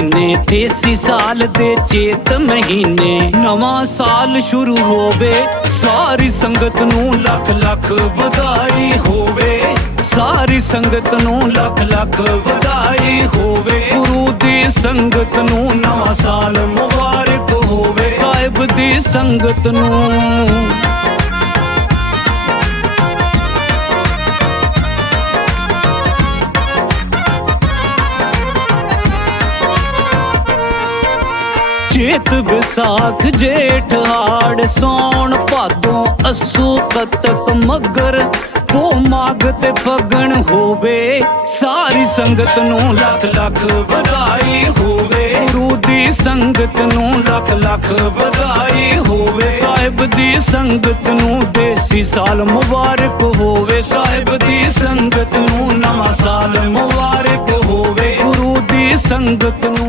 ਨੇ ਦੇਸੀ ਸਾਲ ਦੇ ਚੇਤ ਮਹੀਨੇ। ਨਵਾਂ ਸਾਲ ਸ਼ੁਰੂ ਹੋਵੇ, ਸਾਰੀ ਸੰਗਤ ਨੂੰ ਲੱਖ ਲੱਖ ਵਧਾਈ ਹੋਵੇ। ਸਾਰੀ ਸੰਗਤ ਨੂੰ ਲੱਖ ਲੱਖ ਵਧਾਈ ਹੋਵੇ। ਗੁਰੂ ਦੀ ਸੰਗਤ ਨੂੰ ਨਵਾਂ ਸਾਲ ਮੁਬਾਰਕ ਹੋਵੇ। ਸਾਹਿਬ ਦੀ ਸੰਗਤ ਨੂੰ ਚੇਤ ਵਿਸਾਖ ਜੇਠ ਹਾੜ ਸੌਣ, ਭਾਦੋਂ ਅਸੂ ਕਤਕ ਮਗਰ ਪੋ ਮਾਗ ਤੇ ਫਗਣ ਹੋਵੇ। ਸਾਰੀ ਸੰਗਤ ਨੂੰ ਲੱਖ ਲੱਖ ਵਧਾਈ ਹੋਵੇ। ਗੁਰੂ ਦੀ ਸੰਗਤ ਨੂੰ ਲੱਖ ਲੱਖ ਵਧਾਈ ਹੋਵੇ। ਸਾਹਿਬ ਦੀ ਸੰਗਤ ਨੂੰ ਦੇਸੀ ਸਾਲ ਮੁਬਾਰਕ ਹੋਵੇ। ਸਾਹਿਬ ਦੀ ਸੰਗਤ ਨੂੰ ਨਵਾਂ ਸਾਲ ਮੁਬਾਰਕ ਹੋਵੇ। ਗੁਰੂ ਦੀ ਸੰਗਤ ਨੂੰ